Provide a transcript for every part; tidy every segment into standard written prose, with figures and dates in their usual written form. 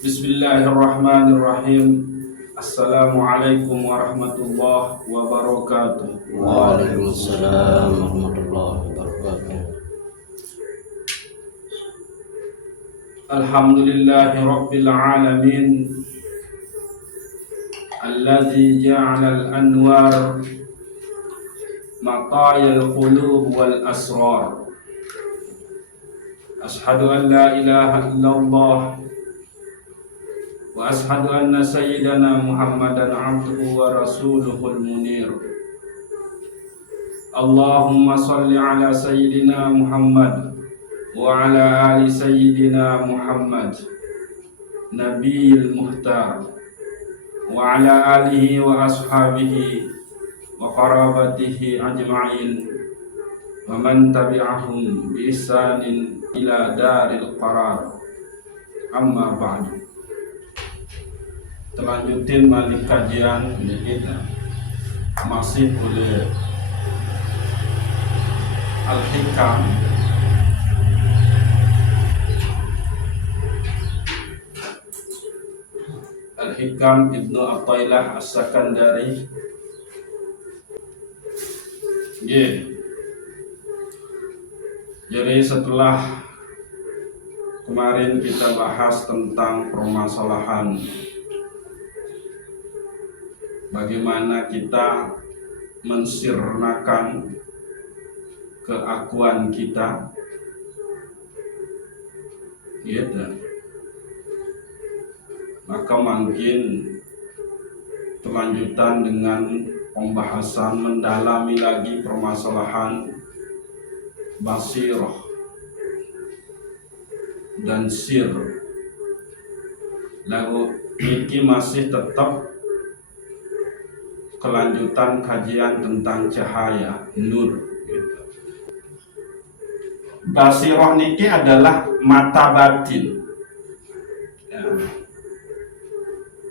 Bismillahirrahmanirrahim. Assalamualaikum warahmatullahi wabarakatuh. Waalaikumsalam warahmatullahi wabarakatuh. Alhamdulillahi rabbil alamin. Alladzi ja'ala al-anwar matayal qulub wal asrar. Ashhadu an la ilaha illallah wa ashhadu anna sayyidana Muhammadan abduhu wa rasuluhul munir. Allahumma salli ala sayyidina Muhammad wa ala ali sayyidina Muhammad nabiyil muhtar wa ala alihi wa ashabihi wa qarabatihi ajma'in wa man tabi'ahum bi ihsanin ila daril qarar. Amma ba'du. Terlanjutin balik kajian kita masih oleh Al-Hikam Ibnu Athaillah As-Sakandari. Jadi setelah kemarin kita bahas tentang permasalahan bagaimana kita mensirnakan keakuan kita, gitu. Maka mungkin kelanjutan dengan pembahasan mendalami lagi permasalahan basirah dan sir. Lalu ini masih tetap kelanjutan kajian tentang cahaya nur. Basirah niki adalah mata batin.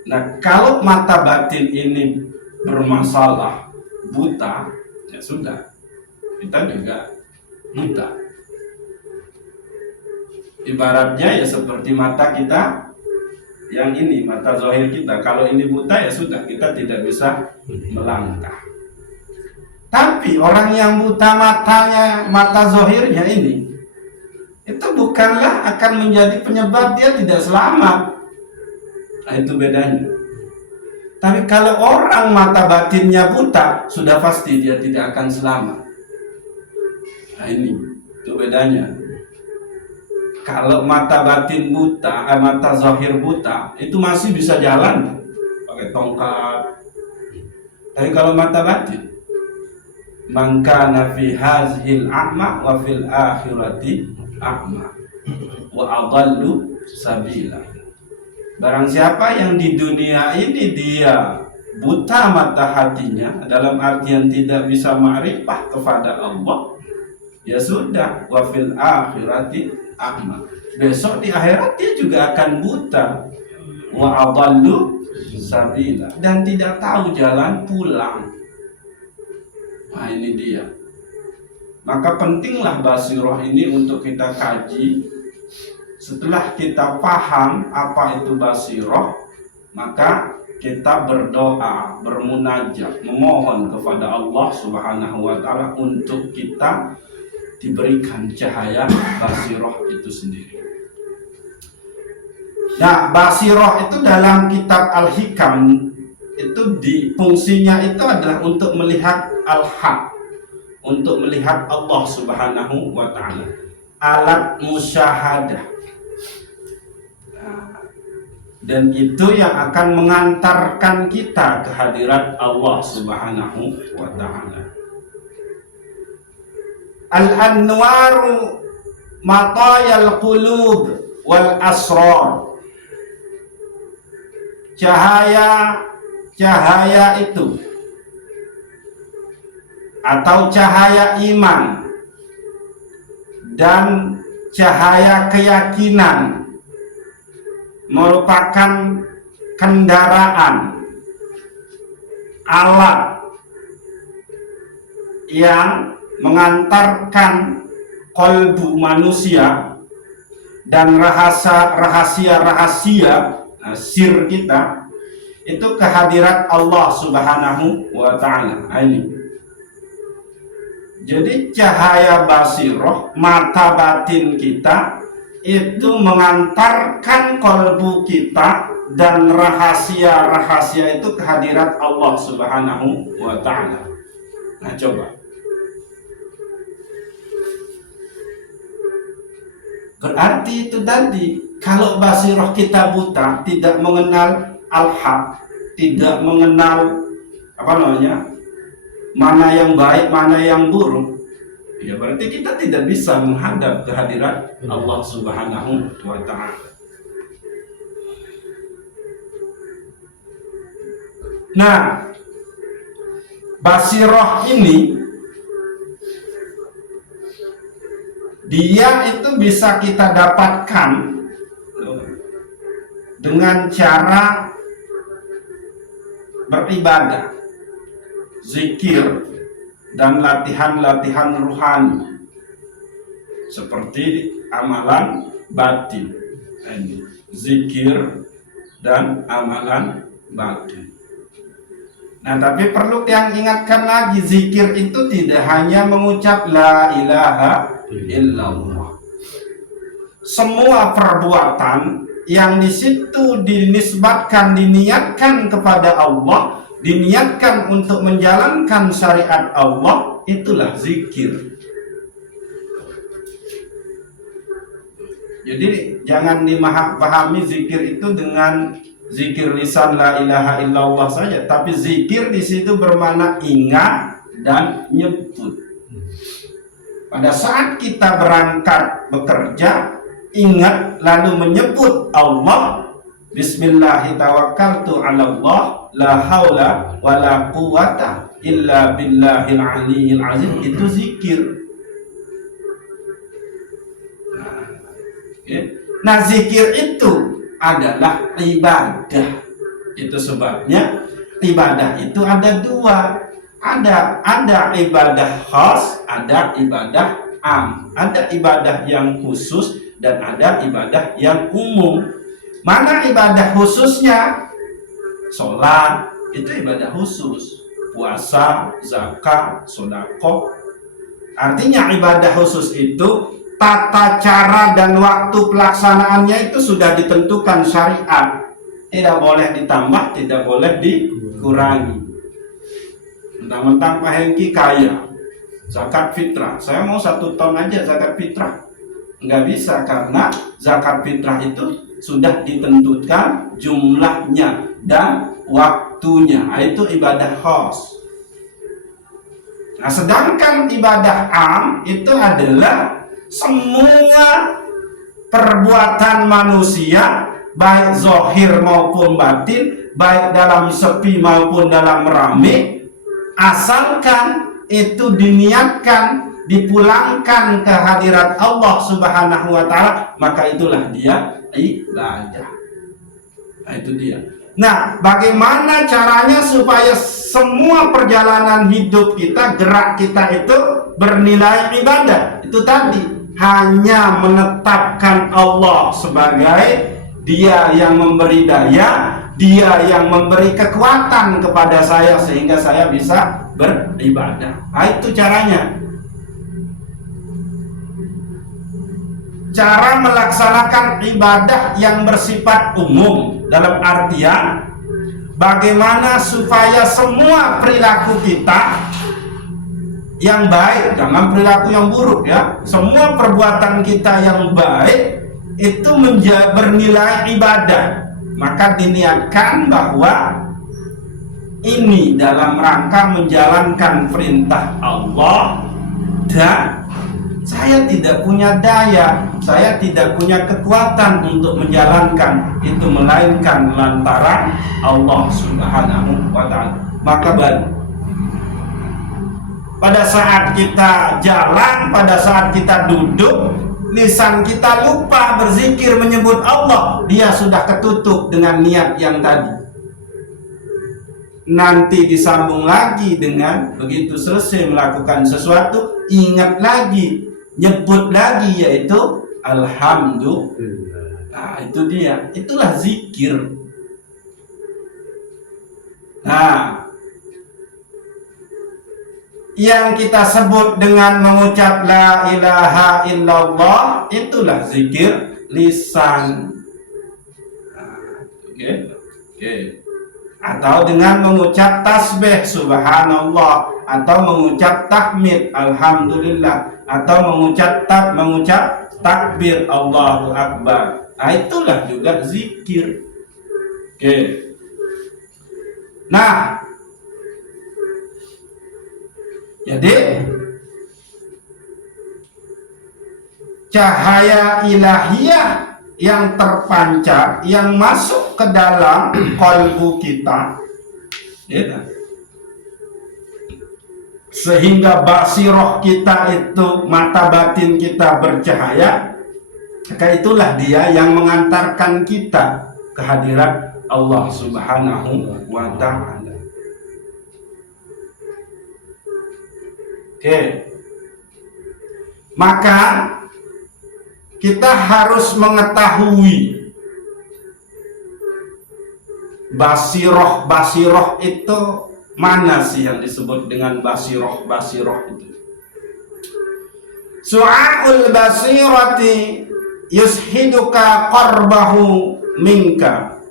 Nah, kalau mata batin ini bermasalah, buta, ya sudah, kita juga buta. Ibaratnya ya seperti mata kita yang ini, mata zahir kita. Kalau ini buta ya sudah, kita tidak bisa melangkah. Tapi orang yang buta matanya, mata zahirnya ini, itu bukanlah akan menjadi penyebab dia tidak selamat. Nah, itu bedanya. Tapi kalau orang mata batinnya buta, sudah pasti dia tidak akan selamat. Nah, ini itu bedanya. Kalau mata batin buta, mata zahir buta, itu masih bisa jalan pakai tongkat. Tapi kalau mata batin, man kana fi hazhil a'ma wa fil akhirati a'ma wa adallu sabila. Barang siapa yang di dunia ini dia buta mata hatinya, dalam artian tidak bisa ma'rifah kepada Allah, ya sudah, wa fil akhirati a'ma. Besok di akhirat dia juga akan buta, wa adallu sabila, dan tidak tahu jalan pulang. Nah, ini dia. Maka pentinglah basirah ini untuk kita kaji. Setelah kita paham apa itu basirah, maka kita berdoa, bermunajat, memohon kepada Allah Subhanahu wa taala untuk kita diberikan cahaya basirah itu sendiri. Nah, basirah itu dalam kitab Al-Hikam itu fungsinya itu adalah untuk melihat al-haq, untuk melihat Allah Subhanahu wa taala. Alat musyahadah. Dan itu yang akan mengantarkan kita ke hadirat Allah Subhanahu wa taala. Al-anwaru matayal qulub wal asrar. Cahaya itu atau cahaya iman dan cahaya keyakinan merupakan kendaraan, alat yang mengantarkan kolbu manusia dan rahasia-rahasia sir kita itu kehadirat Allah Subhanahu wa Ta'ala. Ini. Jadi cahaya basiroh, mata batin kita itu mengantarkan kalbu kita dan rahasia-rahasia itu kehadirat Allah Subhanahu wa Ta'ala. Nah, coba. Berarti itu tadi, kalau basiroh kita buta, tidak mengenal al-haq, tidak mengenal mana yang baik, mana yang buruk, ya berarti kita tidak bisa menghadap kehadirat Allah Subhanahu wa Ta'ala. Nah, basiroh ini dia itu bisa kita dapatkan dengan cara beribadah, zikir, dan latihan-latihan rohani seperti amalan batin, zikir dan amalan batin. Nah, tapi perlu yang ingatkan lagi, zikir itu tidak hanya mengucap la ilaha illallah. Semua perbuatan yang di situ dinisbatkan, diniatkan kepada Allah, diniatkan untuk menjalankan syariat Allah, itulah zikir. Jadi jangan dipahami zikir itu dengan zikir lisan la ilaha illallah saja, tapi zikir di situ bermakna ingat dan nyebut. Pada saat kita berangkat bekerja, ingat lalu menyebut Allah, Bismillahirrahmanirrahim, Allah, la haula wa la quwata illa billahil aliyyil azim, itu zikir. Nah, zikir itu adalah ibadah. Itu sebabnya ibadah itu ada dua. Ada ibadah khas, ada ibadah am. Ada ibadah yang khusus dan ada ibadah yang umum. Mana ibadah khususnya? Sholat, itu ibadah khusus. Puasa, zakat, sedekah. Artinya ibadah khusus itu tata cara dan waktu pelaksanaannya itu sudah ditentukan syariat. Tidak boleh ditambah, tidak boleh dikurangi. Mentang-mentang Pak Hengki kaya, zakat fitrah, saya mau 1 ton aja zakat fitrah. Nggak bisa, karena zakat fitrah itu sudah ditentukan jumlahnya dan waktunya. Itu ibadah khas. Nah, sedangkan ibadah am itu adalah semua perbuatan manusia, baik zahir maupun batin, baik dalam sepi maupun dalam rame, asalkan itu diniatkan, dipulangkan ke hadirat Allah Subhanahu wa Ta'ala, maka itulah dia ibadah. Nah, itu dia. Nah, bagaimana caranya supaya semua perjalanan hidup kita, gerak kita itu bernilai ibadah? Itu tadi, hanya menetapkan Allah sebagai Dia yang memberi daya, Dia yang memberi kekuatan kepada saya sehingga saya bisa beribadah. Nah, itu caranya. Cara melaksanakan ibadah yang bersifat umum, dalam artian bagaimana supaya semua perilaku kita yang baik, jangan perilaku yang buruk ya, semua perbuatan kita yang baik itu bernilai ibadah. Maka diniatkan bahwa ini dalam rangka menjalankan perintah Allah, dan saya tidak punya daya, saya tidak punya kekuatan untuk menjalankan itu, melainkan lantaran Allah Subhanahu wa Ta'ala. Maka baru pada saat kita jalan, pada saat kita duduk, lisan kita lupa berzikir menyebut Allah, dia sudah ketutup dengan niat yang tadi. Nanti disambung lagi dengan begitu selesai melakukan sesuatu, ingat lagi, nyebut lagi, yaitu Alhamdulillah. Nah, itu dia. Itulah zikir. Nah, yang kita sebut dengan mengucap la ilaha illallah itulah zikir lisan. Nah, oke. Atau dengan mengucap tasbih subhanallah, atau mengucap tahmid alhamdulillah, atau mengucap takbir Allahu akbar. Nah, itulah juga zikir. Oke. Nah, jadi cahaya ilahiyah yang terpancar, yang masuk ke dalam kalbu kita, ya, sehingga basiroh kita itu, mata batin kita bercahaya, maka itulah dia yang mengantarkan kita ke hadirat Allah Subhanahu wa ta'ala. Oke. Maka kita harus mengetahui basiroh itu mana sih yang disebut dengan basiroh itu. Su'aul basirati yushiduka qarbahu minka,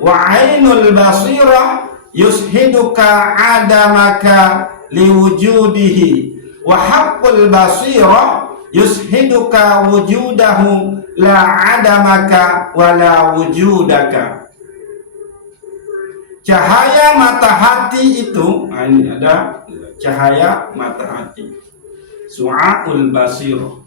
wa ainul basirah yushiduka adamaka liwujudihi, wa haqqul basirah yushiduka wujudahu la adamaka wa la wujudaka. Cahaya mata hati itu, nah ini ada cahaya mata hati, su'aul basirah.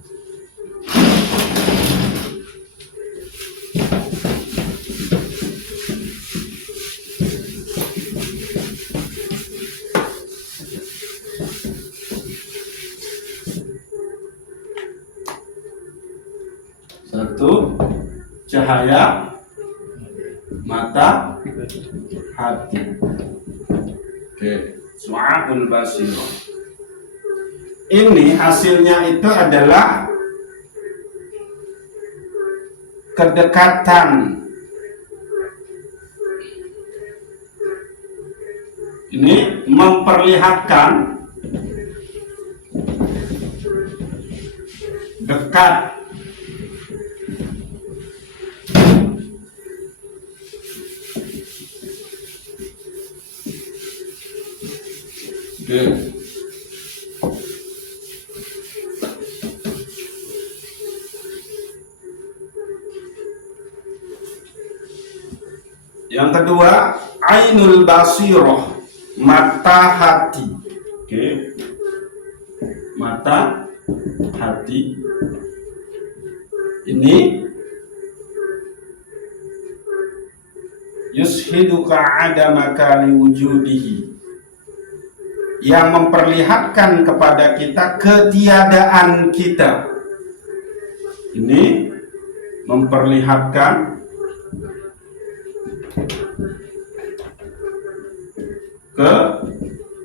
Satu, cahaya mata hati. Oke, su'aul basirah. Ini hasilnya itu adalah kedekatan. Ini memperlihatkan dekat. Oke. Yang kedua, ainul basirah, mata hati. Oke. Mata hati ini yushiduka adamaka liwujudihi, yang memperlihatkan kepada kita ketiadaan kita. Ini memperlihatkan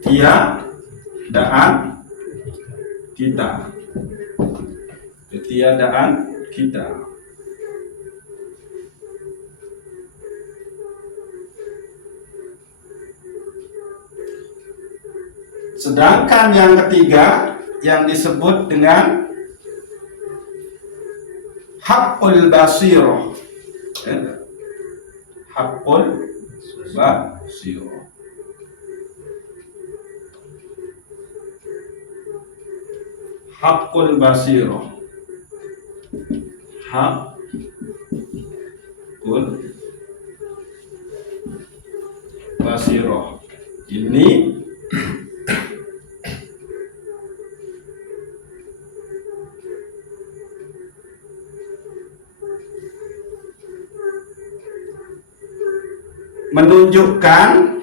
ketiadaan kita. Ketiadaan kita. Sedangkan yang ketiga yang disebut dengan haqqul basirah. Haqqul basirah. Haqqul basirah. Haqqul basirah. Ini menunjukkan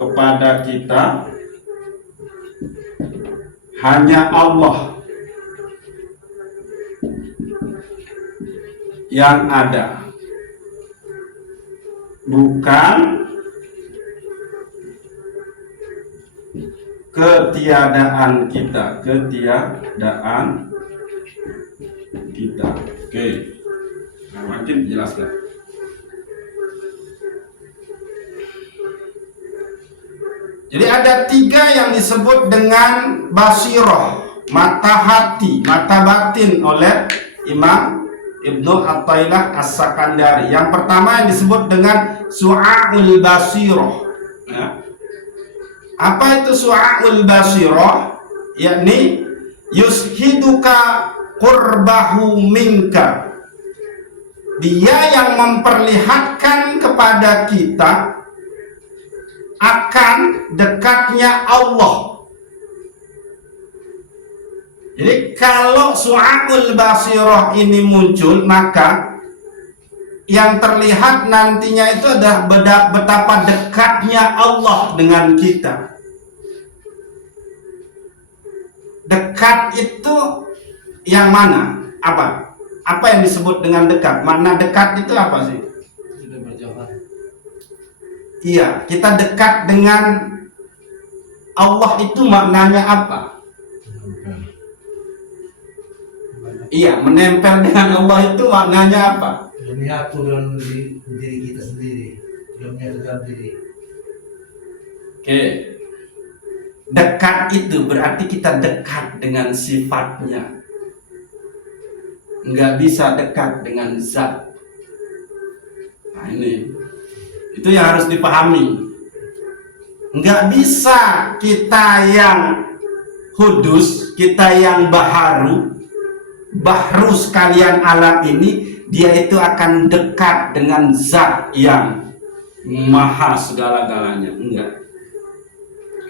kepada kita hanya Allah yang ada, bukan ketiadaan kita. Oke. Nah, makin jelaskan. Jadi ada 3 yang disebut dengan basiroh, mata hati, mata batin oleh Imam Ibnu Athaillah As-Sakandari. Yang pertama yang disebut dengan su'a'ul basiroh. Ya. Apa itu su'a'ul basiroh? Yakni yushiduka qurbahu minka. Dia yang memperlihatkan kepada kita akan dekatnya Allah. Jadi kalau su'a'ul basiroh ini muncul, maka yang terlihat nantinya itu adalah betapa dekatnya Allah dengan kita. Dekat itu yang mana? Apa? Apa yang disebut dengan dekat? Makna dekat itu apa sih? Sudah berjauhan. Iya, kita dekat dengan Allah itu maknanya apa? Iya, menempel dengan Allah itu maknanya apa? Menyatu dengan diri kita sendiri, menyatukan diri. Oke. Dekat itu berarti kita dekat dengan sifatnya. Nggak bisa dekat dengan zat. Nah ini, itu yang harus dipahami. Nggak bisa kita yang hudus, kita yang bahru sekalian alam ini, dia itu akan dekat dengan zat yang maha segala-galanya. Enggak.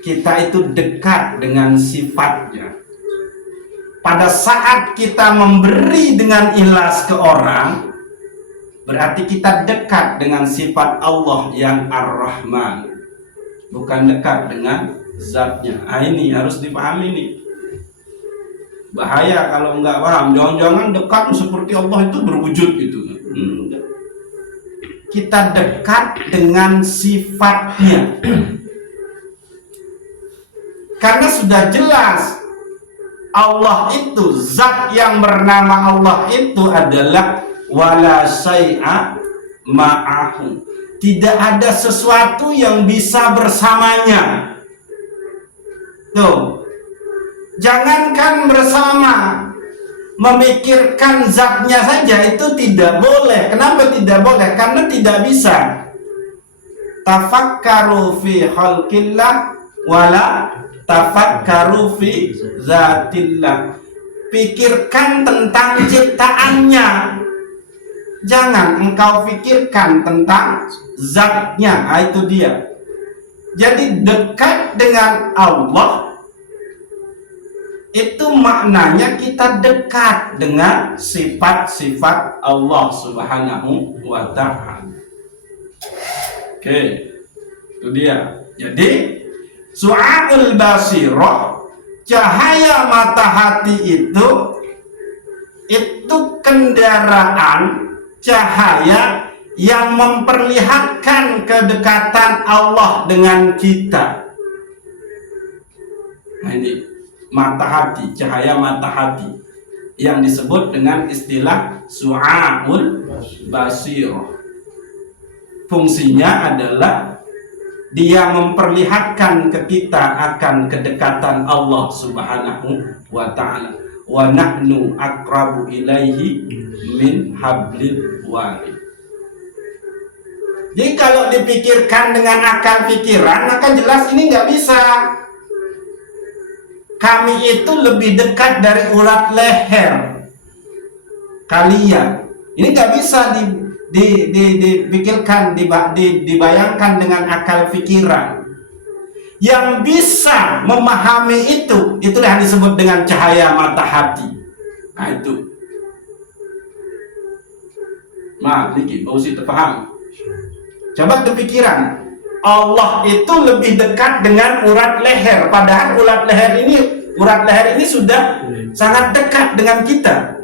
Kita itu dekat dengan sifatnya. Pada saat kita memberi dengan ikhlas ke orang, berarti kita dekat dengan sifat Allah yang Ar-Rahman, bukan dekat dengan zatnya. Nah, ini harus dipahami nih. Bahaya kalau nggak paham. Jangan-jangan dekat seperti Allah itu berwujud gitu. Kita dekat dengan sifatnya. Karena sudah jelas Allah itu, zat yang bernama Allah itu adalah wala syai'a ma'ahu. Tidak ada sesuatu yang bisa bersamanya. Tuh. Jangankan bersama, memikirkan zatnya saja itu tidak boleh. Kenapa tidak boleh? Karena tidak bisa. Tafakkaru fi khalqillah wala tafakkaru fi zatillah. Pikirkan tentang ciptaannya, jangan engkau pikirkan tentang zatnya. Nah, itu dia. Jadi dekat dengan Allah itu maknanya kita dekat dengan sifat-sifat Allah Subhanahu wa ta'ala. Oke, itu dia. Jadi su'a'ul basirah, cahaya mata hati itu kendaraan cahaya yang memperlihatkan kedekatan Allah dengan kita. Nah ini mata hati, cahaya mata hati yang disebut dengan istilah su'a'ul basirah. Fungsinya adalah dia memperlihatkan ke kita akan kedekatan Allah Subhanahu wa ta'ala. Wa nahnu aqrabu ilaihi min hablil warid. Jadi kalau dipikirkan dengan akal pikiran, maka jelas ini nggak bisa. Kami itu lebih dekat dari urat leher kalian. Ini nggak bisa dipikirkan, dibayangkan dengan akal pikiran. Yang bisa memahami itulah yang disebut dengan cahaya mata hati. Nah itu. Nah, Niki, mau sih terpaham. Coba kepikiran. Allah itu lebih dekat dengan urat leher, padahal urat leher ini sudah sangat dekat dengan kita.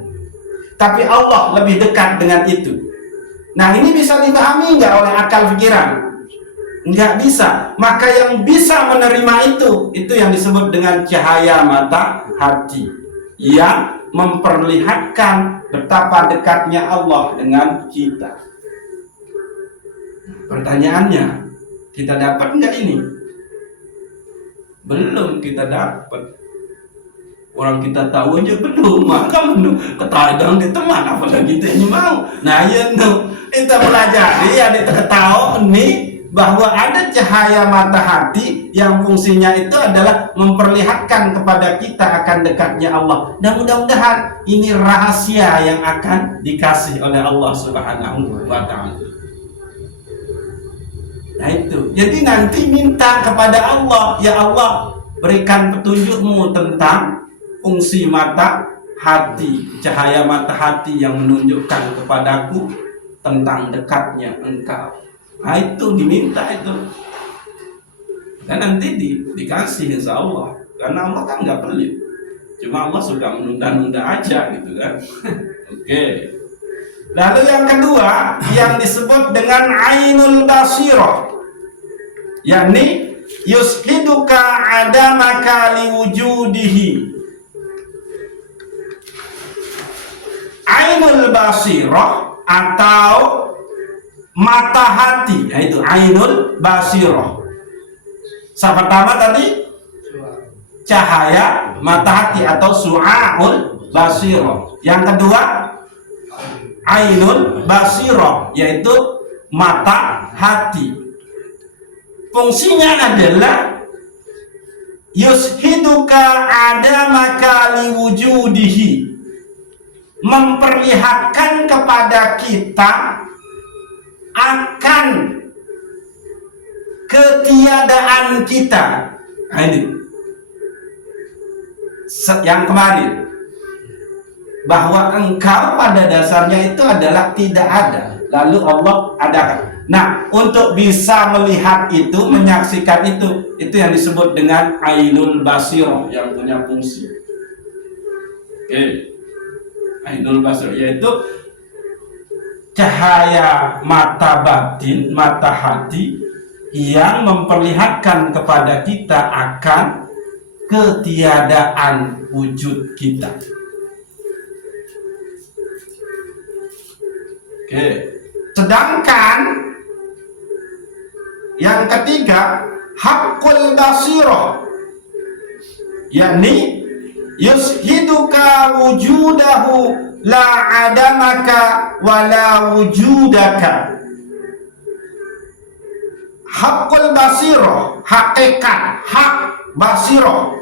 Tapi Allah lebih dekat dengan itu. Nah, ini bisa dipahami nggak oleh akal pikiran? nggak bisa. Maka yang bisa menerima itu yang disebut dengan cahaya mata hati, yang memperlihatkan betapa dekatnya Allah dengan kita. Pertanyaannya, kita dapat nggak ini? Belum kita dapat. Orang kita tahu aja belum, maka ketadang di teman, apalagi kita ini mau. Nah ya no, kita pelajari ya, kita tahu nih bahwa ada cahaya mata hati yang fungsinya itu adalah memperlihatkan kepada kita akan dekatnya Allah. Dan mudah-mudahan ini rahasia yang akan dikasih oleh Allah Subhanahu wa Ta'ala. Nah itu, jadi nanti minta kepada Allah, ya Allah berikan petunjukmu tentang fungsi mata hati, cahaya mata hati yang menunjukkan kepadaku tentang dekatnya Engkau. Nah itu diminta itu, dan nanti dikasih insya Allah, karena Allah kan nggak pelit, cuma Allah sudah menunda-nunda aja gitu kan. Oke. Lalu yang kedua yang disebut dengan ainul basirah, yakni yushiduka adamaka liwujudihi. Ainul basirah atau mata hati, yaitu ainul basirah. Yang pertama tadi cahaya mata hati atau su'aul basirah. Yang kedua ainul basirah, yaitu mata hati. Fungsinya adalah yushiduka adamaka liwujudihi, memperlihatkan kepada kita akan ketiadaan kita. Nah, ini yang kemarin, bahwa engkau pada dasarnya itu adalah tidak ada, lalu Allah adakan. Nah, untuk bisa melihat itu, menyaksikan itu yang disebut dengan ainul basirah, yang punya fungsi. Oke. Ainul basirah yaitu cahaya mata batin, mata hati yang memperlihatkan kepada kita akan ketiadaan wujud kita. Oke. Sedangkan yang ketiga, haqqul basirah, yakni yushiduka wujudahu la adamaka wa la wujudaka. Haqqul basirah, hakikat, hak basirah.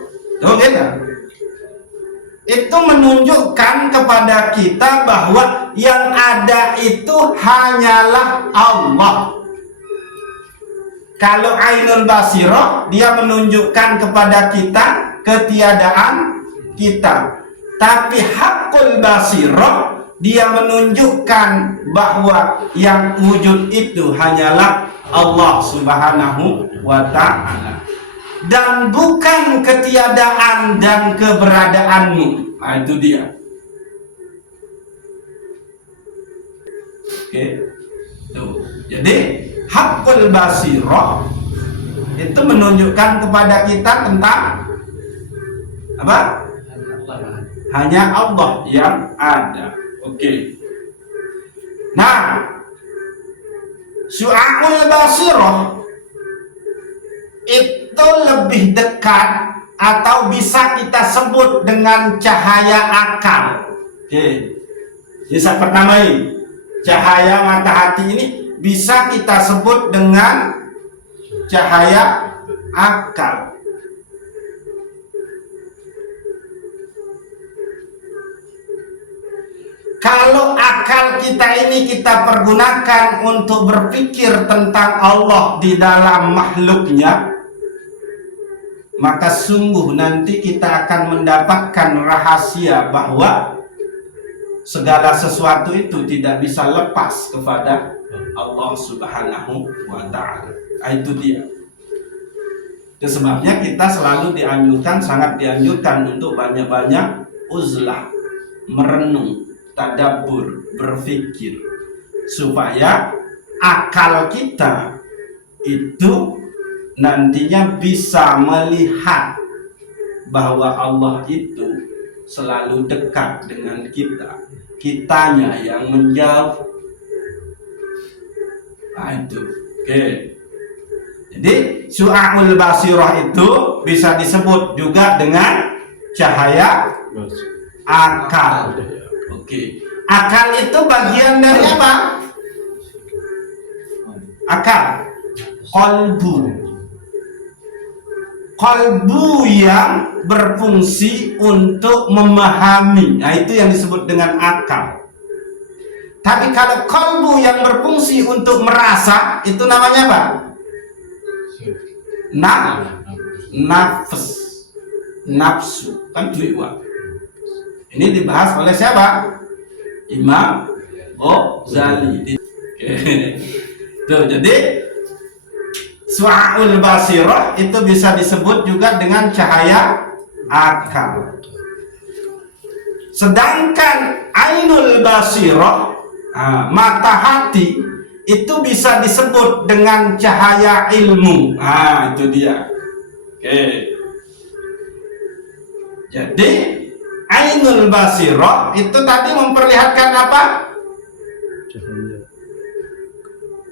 Itu menunjukkan kepada kita bahwa yang ada itu hanyalah Allah. Kalau ainul basirah, dia menunjukkan kepada kita ketiadaan kita. Tapi haqqul basirah, dia menunjukkan bahwa yang wujud itu hanyalah Allah Subhanahu wa Ta'ala, dan bukan ketiadaan dan keberadaanmu. Nah, itu dia. Oke. Tuh. Jadi haqqul basirah itu menunjukkan kepada kita tentang apa? Hanya Allah yang ada. Oke. Nah, su'aul basirah itu lebih dekat atau bisa kita sebut dengan cahaya akal. Oke. Jadi pertama ini, cahaya mata hati ini bisa kita sebut dengan cahaya akal. Kalau akal kita ini kita pergunakan untuk berpikir tentang Allah di dalam makhluknya, maka sungguh nanti kita akan mendapatkan rahasia bahwa segala sesuatu itu tidak bisa lepas kepada Allah Subhanahu wa Ta'ala. Itu dia. Itu sebabnya kita selalu dianjurkan, sangat dianjurkan untuk banyak-banyak uzlah, merenung, tadabbur, berpikir, supaya akal kita itu nantinya bisa melihat bahwa Allah itu selalu dekat dengan kita, kitanya yang menjauh. Nah itu, oke. Jadi syu'aul basirah itu bisa disebut juga dengan cahaya akal. Oke. Akal itu bagian dari apa? Akal. Qalbu. Qalbu yang berfungsi untuk memahami. Nah, itu yang disebut dengan akal. Tapi kalau qalbu yang berfungsi untuk merasa, itu namanya apa? Nafs. Nafsu. Kan dua. Ini dibahas oleh siapa? Imam Ghazali. Tuh, jadi Su'aul basirah itu bisa disebut juga dengan cahaya akal. Sedangkan ainul basirah, mata hati, itu bisa disebut dengan cahaya ilmu. Itu dia. Oke. Jadi ainul basirah itu tadi memperlihatkan apa?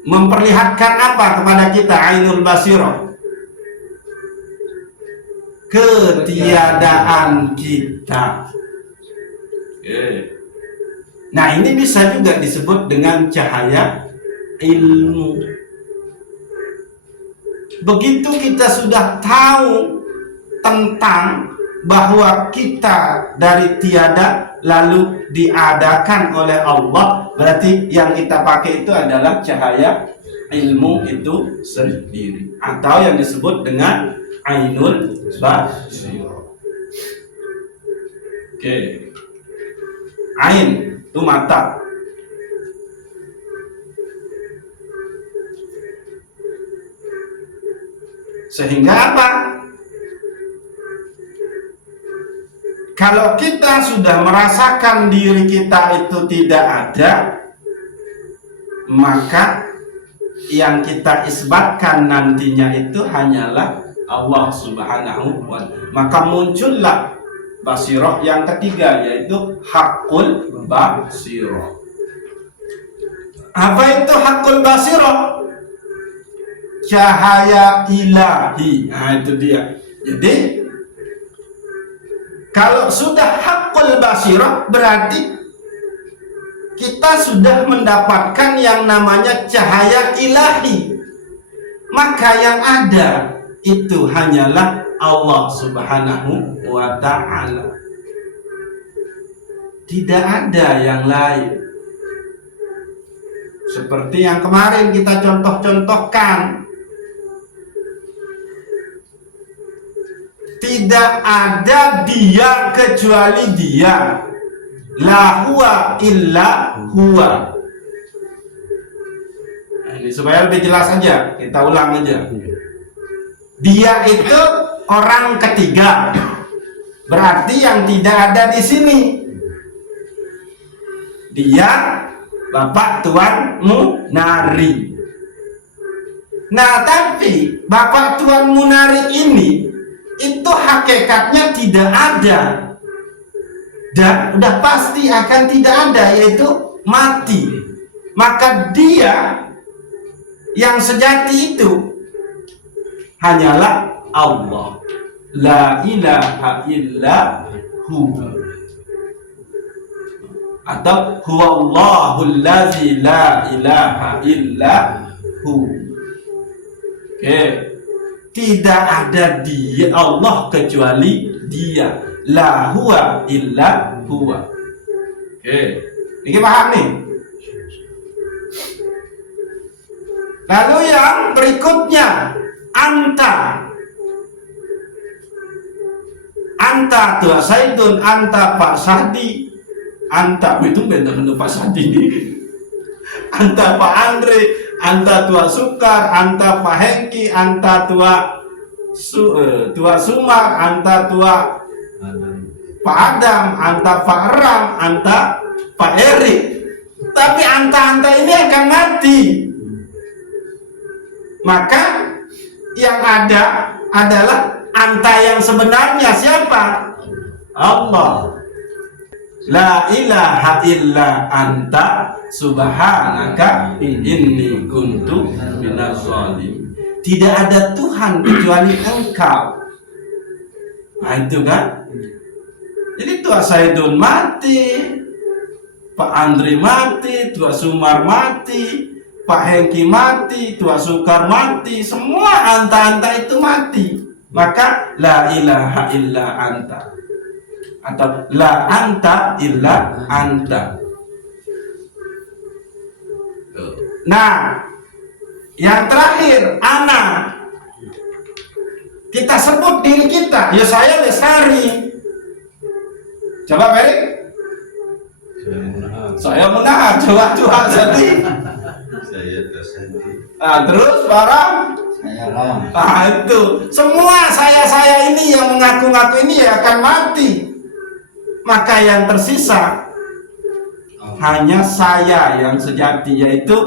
Memperlihatkan apa kepada kita ainul basirah? Ketiadaan kita. Nah, ini bisa juga disebut dengan cahaya ilmu. Begitu kita sudah tahu tentang bahwa kita dari tiada lalu diadakan oleh Allah, berarti yang kita pakai itu adalah cahaya ilmu itu sendiri, atau yang disebut dengan ainul basirah. Oke. Ain itu mata. Sehingga apa? Kalau kita sudah merasakan diri kita itu tidak ada, maka yang kita isbatkan nantinya itu hanyalah Allah Subhanahu wa ta'ala. Maka muncullah basirah yang ketiga, yaitu haqqul basirah. Apa itu haqqul basirah? Cahaya ilahi. Nah, itu dia. Jadi kalau sudah haqqul basirah, berarti kita sudah mendapatkan yang namanya cahaya ilahi. Maka yang ada itu hanyalah Allah Subhanahu wa ta'ala. Tidak ada yang lain. Seperti yang kemarin kita contoh-contohkan. Tidak ada dia kecuali dia. La huwa illa huwa. Nah, ini supaya lebih jelas aja, kita ulang aja. Dia itu orang ketiga. Berarti yang tidak ada di sini. Dia Bapak Tuan Munari. Nah, tapi Bapak Tuan Munari ini itu hakikatnya tidak ada, dan udah pasti akan tidak ada, yaitu mati. Maka dia yang sejati itu hanyalah Allah, la ilaha illa hu, atau huwallahul ladzi la ilaha illa hu. Oke. Tidak ada dia Allah kecuali dia, la huwa illa huwa. Oke, ini paham nih. Lalu yang berikutnya, anta Tua Saidun, anta Pak Sadi, anta itu benar Pak Sadi. Anta Pak Andre, anta Tua Sukar, anta Pak Hengki, anta Tua Sumar, anta Tua Pak Adam, anta Pak Ram, anta Pak Erik. Tapi anta-anta ini akan mati. Maka yang ada adalah anta yang sebenarnya siapa? Allah. La ilaha illa anta subhanaka inni kuntu minaz zalimin. Tidak ada Tuhan kecuali Engkau. Nah itu kan. Jadi Tua Saidun mati, Pak Andri mati, Tua Sumar mati, Pak Hengki mati, Tua Sukar mati, semua anta-anta itu mati. Maka la ilaha illa anta, atau la anta illa anta. Nah, yang terakhir, ana. Kita sebut diri kita, ya saya Lestari. Coba Mary. Saya Munahan. Coba Tuhan sedih. Saya Tersanti. Nah, terus Barang. Saya Ram. Nah itu, semua saya ini yang mengaku-ngaku ini ya akan mati. Maka yang tersisa hanya saya yang sejati, yaitu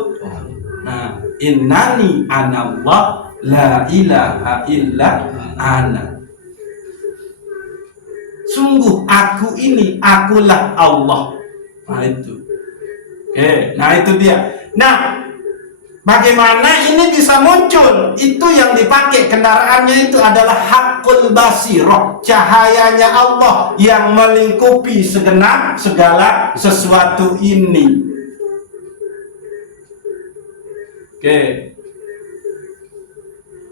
nah, innani anallah la ilaha illa ana. Sungguh aku ini, akulah Allah. Nah itu. Oke, nah itu dia. Nah, bagaimana ini bisa muncul? Itu yang dipakai kendaraannya itu adalah hakul basirah, cahayanya Allah yang melingkupi segenap segala sesuatu ini. Oke.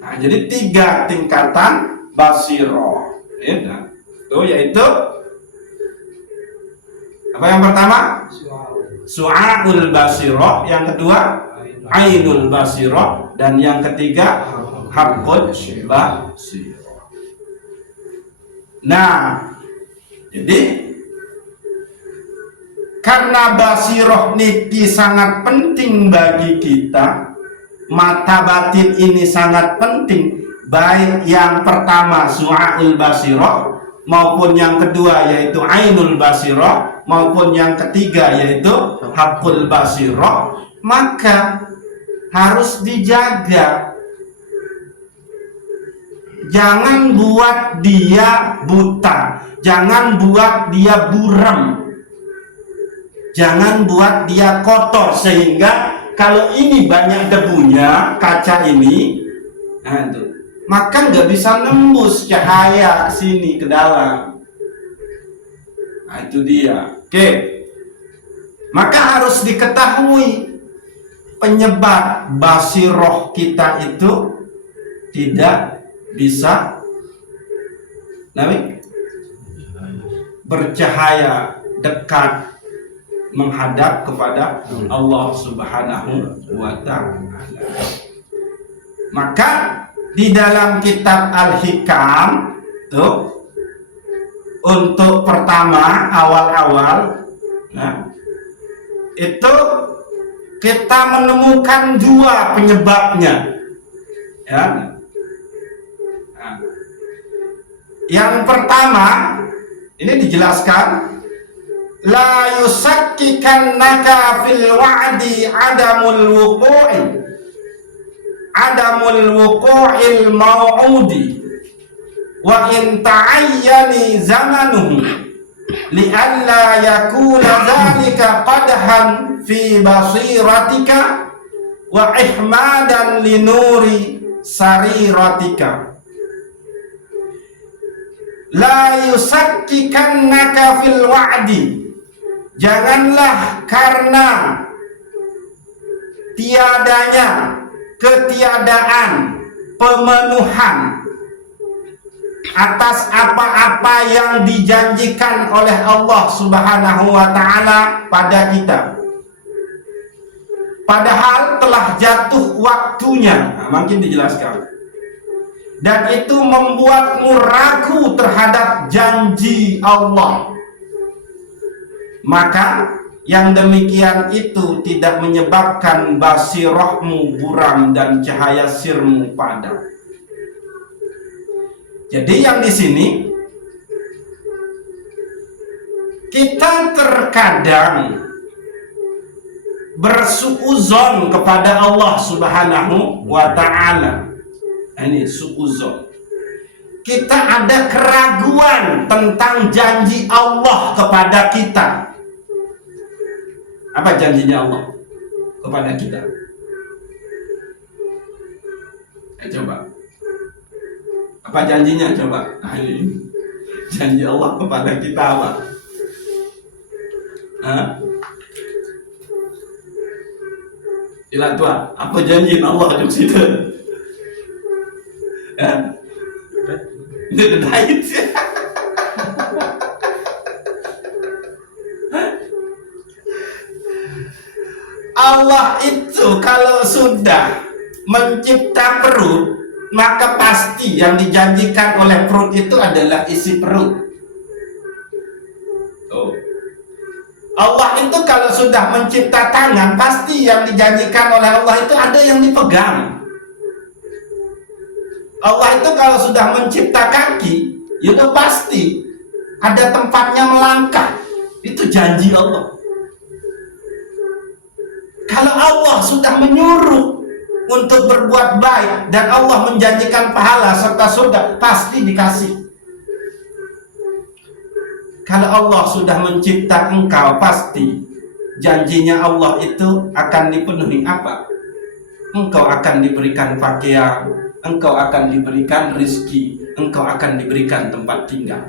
Nah, jadi 3 tingkatan basirah. Ya, itu yaitu apa yang pertama? Su'aul basirah, yang kedua ainul basirah, dan yang ketiga haqqul basirah. Nah, jadi karena basirah niki sangat penting bagi kita, mata batin ini sangat penting, baik yang pertama su'aul basirah maupun yang kedua yaitu ainul basirah maupun yang ketiga yaitu haqqul basirah, maka harus dijaga. Jangan buat dia buta, jangan buat dia buram, jangan buat dia kotor sehingga kalau ini banyak debunya kaca ini, nah itu, maka nggak bisa nembus cahaya sini ke dalam. Nah itu dia. Oke, maka harus diketahui penyebab basiroh kita itu tidak bisa bercahaya dekat menghadap kepada Allah Subhanahu wa ta'ala. Maka di dalam kitab Al-Hikam tuh untuk pertama awal-awal, nah, itu kita menemukan 2 penyebabnya, ya. Nah, yang pertama ini dijelaskan, la yusakkikannaka fil wa'di adamul wuqu'il maw'udi wa in ta'ayyani zamanuhu li'alla yakuna dhalika qadhan fi basiratika wa ihmadan linuri sariratika. La yusakkikannaka fil wa'di, janganlah karena ketiadaan pemenuhan atas apa-apa yang dijanjikan oleh Allah Subhanahu wa ta'ala pada kita, padahal telah jatuh waktunya. Nah, makin dijelaskan, dan itu membuatmu ragu terhadap janji Allah, maka yang demikian itu tidak menyebabkan basirahmu buram dan cahaya sirmu padam. Jadi yang di sini kita terkadang bersuuzon kepada Allah Subhanahu wa ta'ala. Ini suuzon. Kita ada keraguan tentang janji Allah kepada kita. Apa janjinya Allah kepada kita? Coba. Apa janjinya coba? Ini janji Allah kepada kita apa? Ilah tua, apa janji Allah di situ? Ini dait. Allah itu kalau sudah mencipta perut, maka pasti yang dijanjikan oleh perut itu adalah isi perut. Allah itu kalau sudah mencipta tangan, pasti yang dijanjikan oleh Allah itu ada yang dipegang. Allah itu kalau sudah mencipta kaki, itu pasti ada tempatnya melangkah. Itu janji Allah. Kalau Allah sudah menyuruh untuk berbuat baik dan Allah menjanjikan pahala serta surga, pasti dikasih. Kalau Allah sudah mencipta engkau, pasti janjinya Allah itu akan dipenuhi. Apa? Engkau akan diberikan pakaian, engkau akan diberikan rizki, engkau akan diberikan tempat tinggal.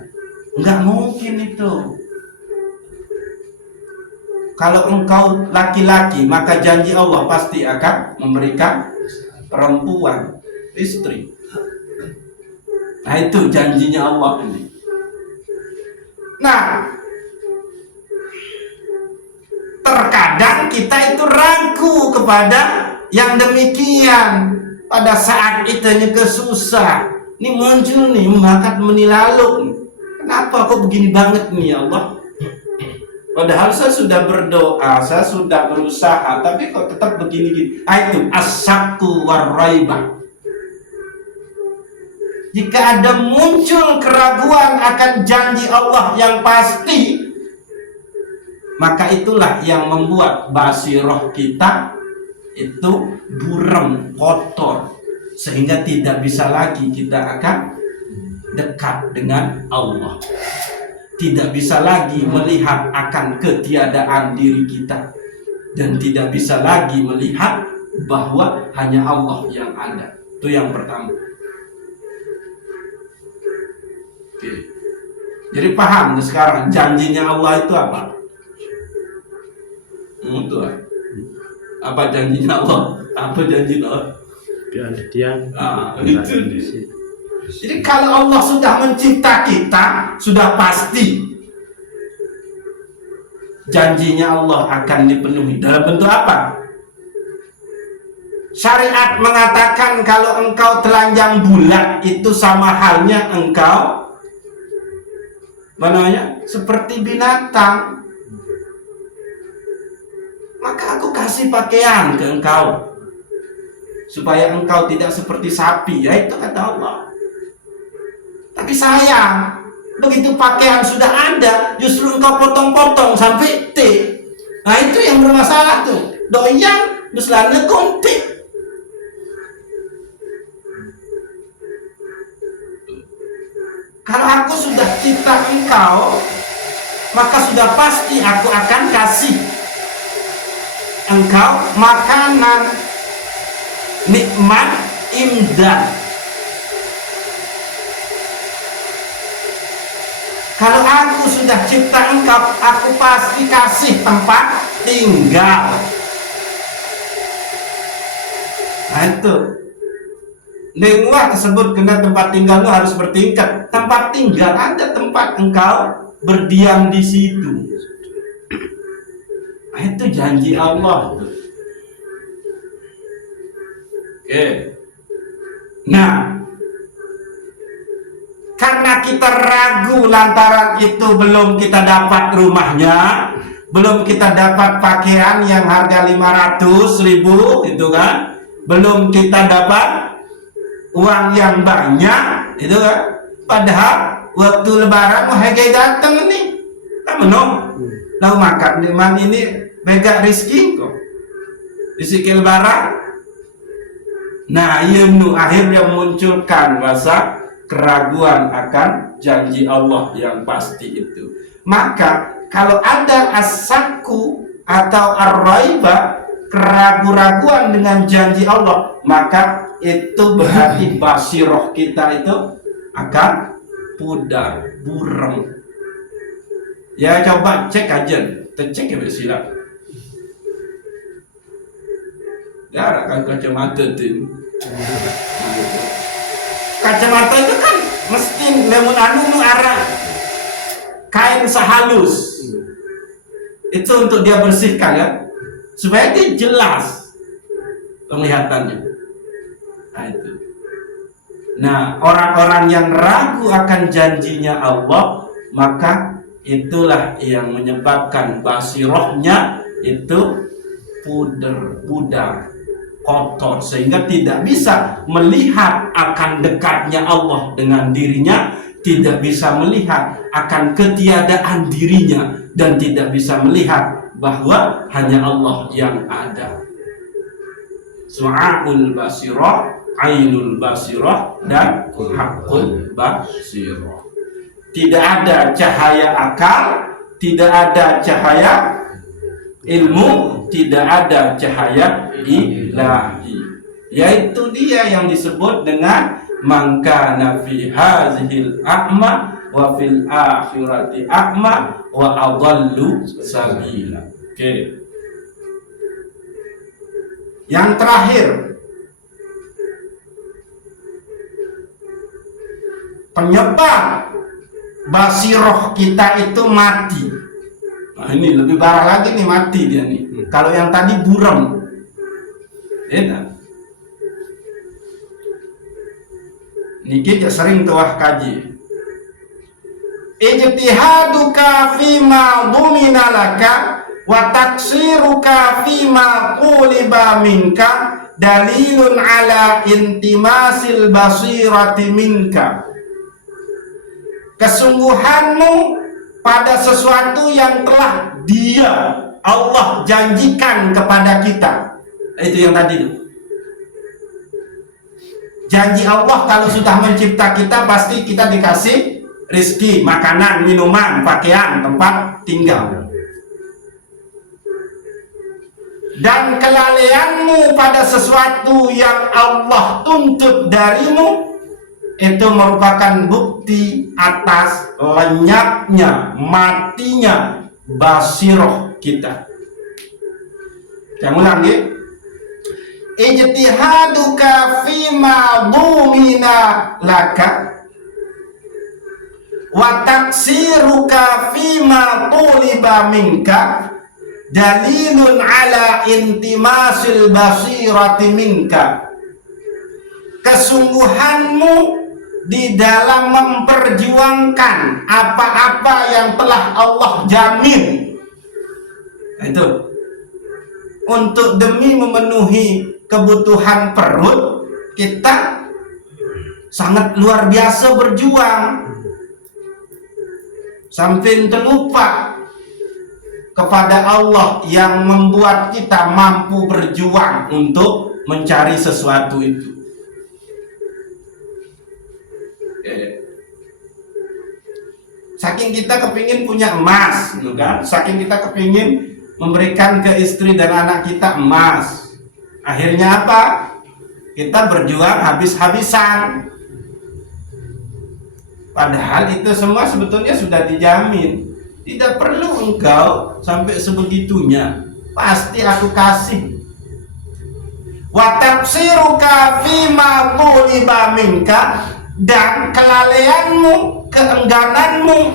Enggak mungkin itu. Kalau engkau laki-laki, maka janji Allah pasti akan memberikan perempuan, istri. Nah itu janjinya Allah ini. Nah, terkadang kita itu ragu kepada yang demikian. Pada saat itu kesusah, ini muncul nih bakat menilalu. Kenapa kok begini banget nih ya Allah? Padahal saya sudah berdoa, saya sudah berusaha, tapi kok tetap begini-gini. Itu as-syakku war-raibah. Jika ada muncul keraguan akan janji Allah yang pasti, maka itulah yang membuat basiroh kita itu buram, kotor, sehingga tidak bisa lagi kita akan dekat dengan Allah. Tidak bisa lagi melihat akan ketiadaan diri kita, dan tidak bisa lagi melihat bahwa hanya Allah yang ada. Itu yang pertama. Oke. Jadi paham sekarang janjinya Allah itu apa? Itu apa janjinya Allah? Apa janjinya Allah? Itu. Jadi kalau Allah sudah mencipta kita, sudah pasti janjinya Allah akan dipenuhi. Dalam bentuk apa? Syariat mengatakan kalau engkau telanjang bulat itu sama halnya engkau seperti binatang. Maka aku kasih pakaian ke engkau supaya engkau tidak seperti sapi. Ya itu kata Allah. Tapi sayang, begitu pakaian sudah ada, justru engkau potong-potong sampai T. Nah itu yang bermasalah tuh. Doyan, besarnya kontik. Kalau aku sudah cipta engkau, maka sudah pasti aku akan kasih engkau makanan nikmat indah. Kalau aku sudah cipta engkau, aku pasti kasih tempat tinggal. Nah itu Nengwah tersebut kena tempat tinggal lu harus bertingkat. Tempat tinggal ada tempat engkau berdiam di situ. Nah, itu janji Allah. Oke. Nah, karena kita ragu lantaran itu belum kita dapat rumahnya, belum kita dapat pakaian yang harga 500.000 itu kan, belum kita dapat uang yang banyak itu kan, padahal waktu lebaran mau hagai datang nih, kan menong, lalu makan memang ini mega rizki kok, disikil barang. Nah, Ibnu akhirnya memunculkan rasa keraguan akan janji Allah yang pasti itu. Maka kalau ada as-sakku atau ar-raiba, keraguan dengan janji Allah, maka itu berarti basiroh kita itu akan pudar, burem. Ya coba cek aja, cek ya sila. Ya kan kacamata tuh. Kacamata itu kan mesti lemon anu arah kain sehalus. Itu untuk dia bersihkan ya, supaya dia jelas penglihatannya. Nah, itu. Nah, orang-orang yang ragu akan janjinya Allah, maka itulah yang menyebabkan basirohnya itu pudar, kotor, sehingga tidak bisa melihat akan dekatnya Allah dengan dirinya, tidak bisa melihat akan ketiadaan dirinya, dan tidak bisa melihat bahwa hanya Allah yang ada. Su'aul basirah, ainul basirah, dan hakul basirah. Tidak ada cahaya akal, tidak ada cahaya ilmu, tidak ada cahaya ilahi. Yaitu dia yang disebut dengan man kana fi hazihil a'ma wa fil akhirati a'ma wa adallu sabila. Oke. Yang terakhir, penyebab basiroh kita itu mati. Nah, ini lebih parah lagi nih, mati dia nih. Kalau yang tadi buram, niki sering tuah kaji. Ijtihaduka fima dhumina laka wa taksiruka fima quliba minka dalilun ala intimasil basirati minka. Kesungguhanmu pada sesuatu yang telah Dia, Allah, janjikan kepada kita. Itu yang tadi tuh. Janji Allah kalau sudah mencipta kita, pasti kita dikasih rizki, makanan, minuman, pakaian, tempat tinggal. Dan kelalaianmu pada sesuatu yang Allah tuntut darimu, itu merupakan bukti atas lenyapnya, matinya basiroh kita. Yang ulang ya. Ijtihaduka fima dhumina laka wa taksiruka fima tuliba minka dalilun ala intimasil basirati minka. Kesungguhanmu di dalam memperjuangkan apa-apa yang telah Allah jamin, itu untuk demi memenuhi kebutuhan perut kita, sangat luar biasa berjuang sampai terlupa kepada Allah yang membuat kita mampu berjuang untuk mencari sesuatu itu. Saking kita kepingin punya emas, kan? Saking kita kepingin memberikan ke istri dan anak kita emas, akhirnya apa? Kita berjuang habis-habisan. Padahal itu semua sebetulnya sudah dijamin. Tidak perlu engkau sampai sebegitunya. Pasti aku kasih. Wa tafsiruka fima tuliba minka, dan kelalaianmu, keenggananmu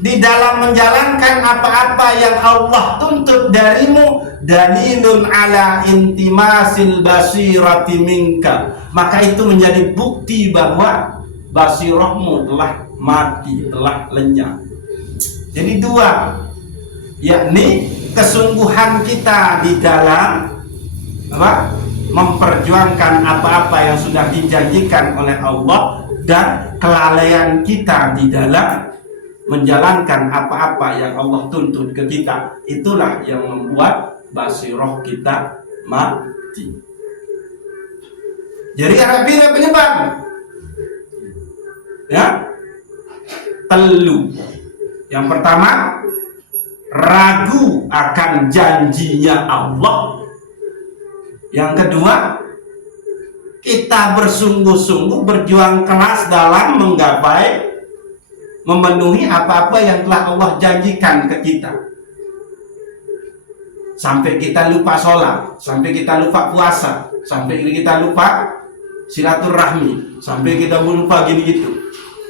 di dalam menjalankan apa-apa yang Allah tuntut darimu, dalilun ala intimasil basirati minka. Maka itu menjadi bukti bahwa basirahmu telah mati, telah lenyap. Jadi dua, yakni kesungguhan kita di dalam memperjuangkan apa-apa yang sudah dijanjikan oleh Allah, dan kelalaian kita di dalam menjalankan apa-apa yang Allah tuntut ke kita. Itulah yang membuat basiroh kita mati. Jadi ada pira penyebab. Ya, telu. Yang pertama, ragu akan janjinya Allah. Yang kedua, kita bersungguh-sungguh berjuang keras dalam menggapai, memenuhi apa-apa yang telah Allah janjikan ke kita. Sampai kita lupa sholat, sampai kita lupa puasa, sampai kita lupa silaturahmi, sampai kita lupa gini gitu.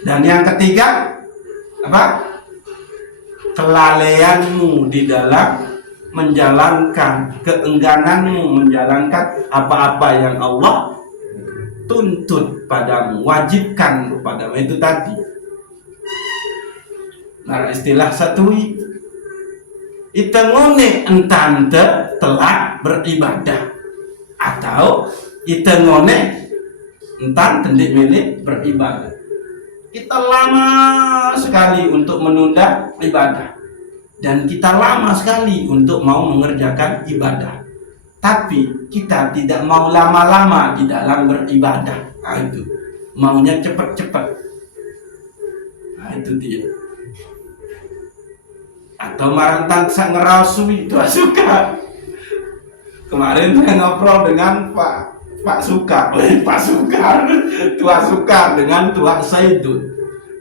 Dan yang ketiga, apa? Kelalaianmu di dalam menjalankan, keenggananmu menjalankan apa-apa yang Allah tuntut padamu, wajibkan kepadamu, itu tadi. Nah, istilah satui itengone entante telah beribadah, atau itengone entan tendik milik beribadah. Kita lama sekali untuk menunda ibadah, dan kita lama sekali untuk mau mengerjakan ibadah. Tapi kita tidak mau lama-lama di dalam beribadah. Nah, itu maunya cepat-cepat. Nah, itu dia. Atau marantang sang ngerasui itu suka. Kemarin saya ngobrol dengan Pak Sukar, Pak Sukar, Tua Sukar dengan Tua Saidun.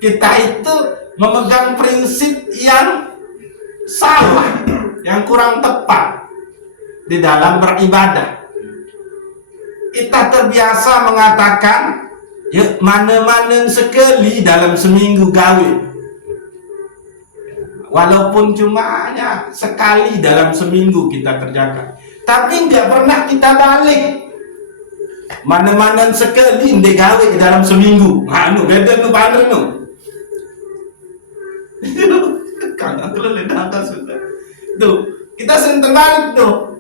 Kita itu memegang prinsip yang salah, yang kurang tepat di dalam beribadah. Kita terbiasa mengatakan, ya, mana-mana sekali dalam seminggu gawe. Walaupun cuma hanya sekali dalam seminggu kita kerjakan, tapi nggak pernah kita balik. Mana-mana sekali ndek gawe dalam seminggu. Anu beda nu bener nu. Kagak kelele data sudah. Tuh, kita sering terbalik tuh.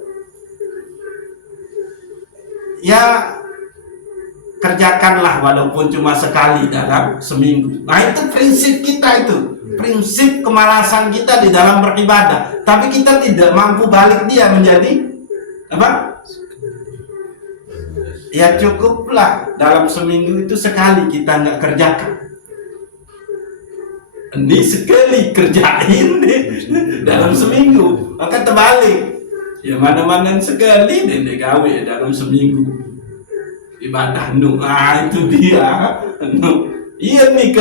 Ya, kerjakanlah walaupun cuma sekali dalam seminggu. Nah, itu prinsip kita itu. Prinsip kemalasan kita di dalam beribadah. Tapi kita tidak mampu balik dia menjadi apa? Ya cukuplah dalam seminggu itu sekali kita nggak kerjakan. Ini sekali kerjain deh dalam seminggu, maka terbalik. Ya mana-mana sekali deh gawe dalam seminggu ibadah nu. Ah, itu dia. Iya nih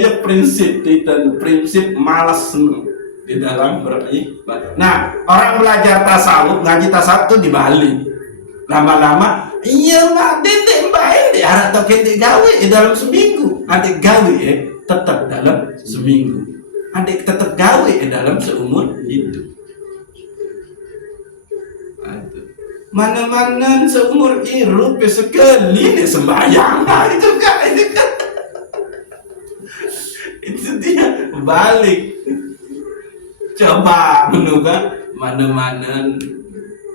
ya prinsip kita, prinsip malas nu di dalam beribadah. Nah, orang belajar tasawuf, ngaji tasawuf itu dibalik. Lama-lama, iya mbak, dendek mbak ini arah atau kendek gawe dalam seminggu. Adik gawe tetap dalam seminggu. Adik tetap gawe dalam seumur hidup. Mana-mana seumur hidup sekali nih sembahyang. Nah, itu kan. Itu dia balik. Coba menunggu mana-mana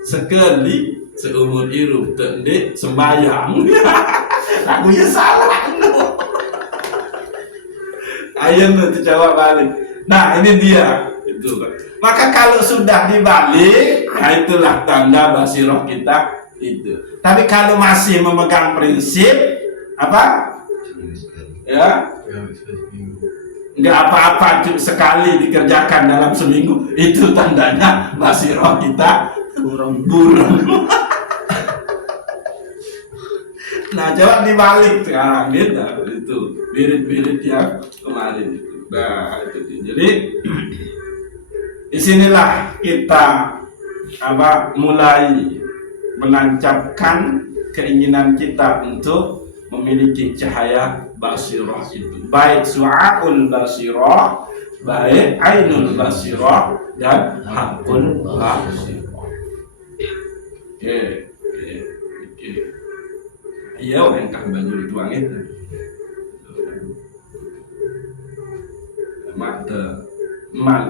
sekali seumur hidup tendek sembahyang. Lagunya salah. Ayo nanti jawab balik. Nah, ini dia itu. Maka kalau sudah dibalik, nah itulah tanda basiroh kita itu. Tapi kalau masih memegang prinsip apa? Ya, nggak apa-apa sekali dikerjakan dalam seminggu, itu tandanya basiroh kita burung. Nah, coba dibalik sekarang gitu, itu birit-birit yang kemarin itu. Nah, itu jadi disinilah kita mulai menancapkan keinginan kita untuk memiliki cahaya basirah itu, baik su'aul basirah, baik ainul basirah, dan hakul basirah. Iya, engkau baju dituang itu.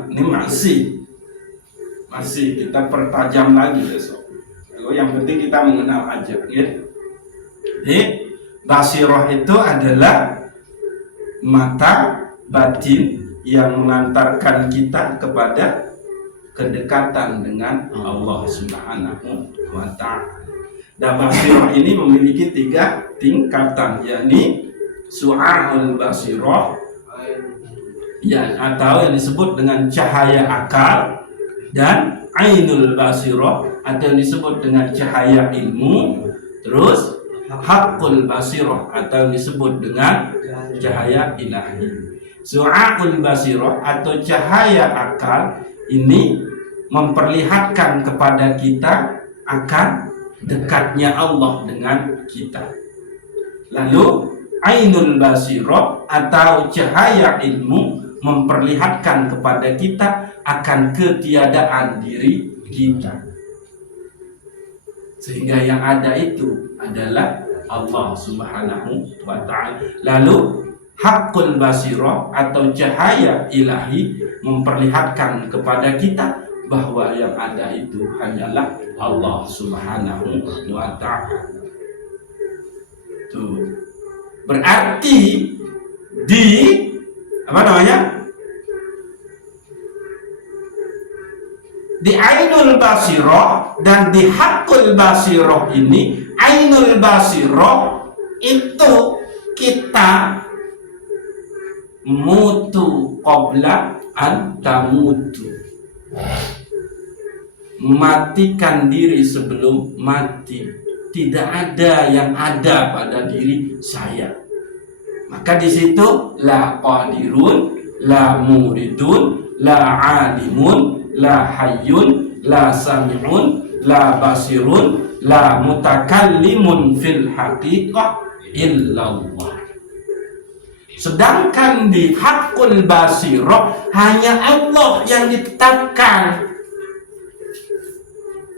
Ini masih kita pertajam lagi besok. Kalau yang penting kita mengenal aja, ya. Jadi basirah itu adalah mata batin yang mengantarkan kita kepada kedekatan dengan Allah Subhanahu wa ta'ala. Dan basirah ini memiliki 3 tingkatan, yakni su'a'ul basirah atau yang disebut dengan cahaya akal, dan ainul basirah atau yang disebut dengan cahaya ilmu, terus haqqul basirah atau yang disebut dengan cahaya ilahi. Su'a'ul basirah atau cahaya akal ini memperlihatkan kepada kita akan dekatnya Allah dengan kita. Lalu ainul basirah atau cahaya ilmu memperlihatkan kepada kita akan ketiadaan diri kita, sehingga yang ada itu adalah Allah Subhanahu wa ta'ala. Lalu haqqul basirah atau cahaya ilahi memperlihatkan kepada kita bahwa yang ada itu hanyalah Allah Subhanahu wa ta'ala. Tuh. Berarti di di ainul basirah dan di haqqul basirah ini, ainul basirah itu kita mutu qabla an tamutu, matikan diri sebelum mati. Tidak ada yang ada pada diri saya. Maka di situ la qadirun, la muridun, la alimun, la hayyun, la sami'un, la basirun, la mutakallimun fil haqiqah illallah. Sedangkan di haqqul basirah hanya Allah yang ditetapkan.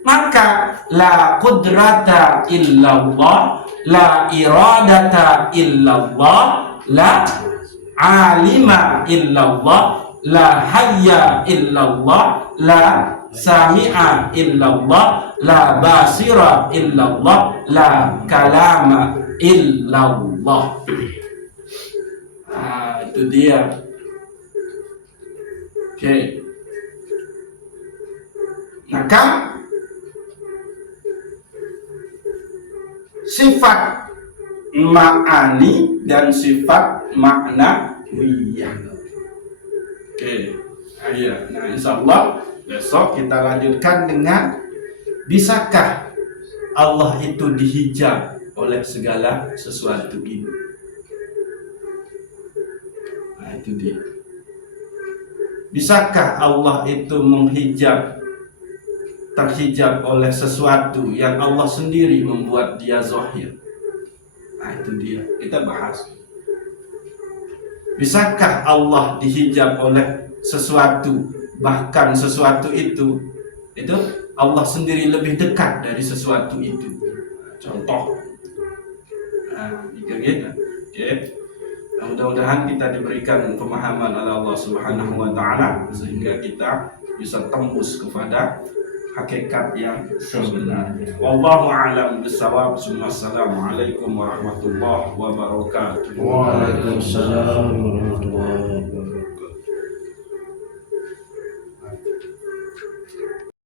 Maka la qudrata illallah, la iradata illallah, la alima illallah, la hayya illallah, la sami'a illallah, la basira illallah, la kalama illallah. Itu dia. Oke. Maka sifat ma'ani dan sifat maknawiyah. Oke, nah insyaallah besok kita lanjutkan dengan bisakah Allah itu dihijab oleh segala sesuatu ini. Nah itu dia. Bisakah Allah itu terhijab oleh sesuatu yang Allah sendiri membuat dia zahir? Nah itu dia, kita bahas. Bisakah Allah dihijab oleh sesuatu, bahkan sesuatu itu Allah sendiri lebih dekat dari sesuatu itu? Contoh, nah gitu. Oke. Nah, mudah-mudahan kita diberikan pemahaman oleh Allah Subhanahu wa ta'ala sehingga kita bisa tembus kepada hakikat yang sebenarnya. Wallahu a'lam bishawab. Assalamualaikum warahmatullahi wabarakatuh. Waalaikumsalam warahmatullahi wabarakatuh.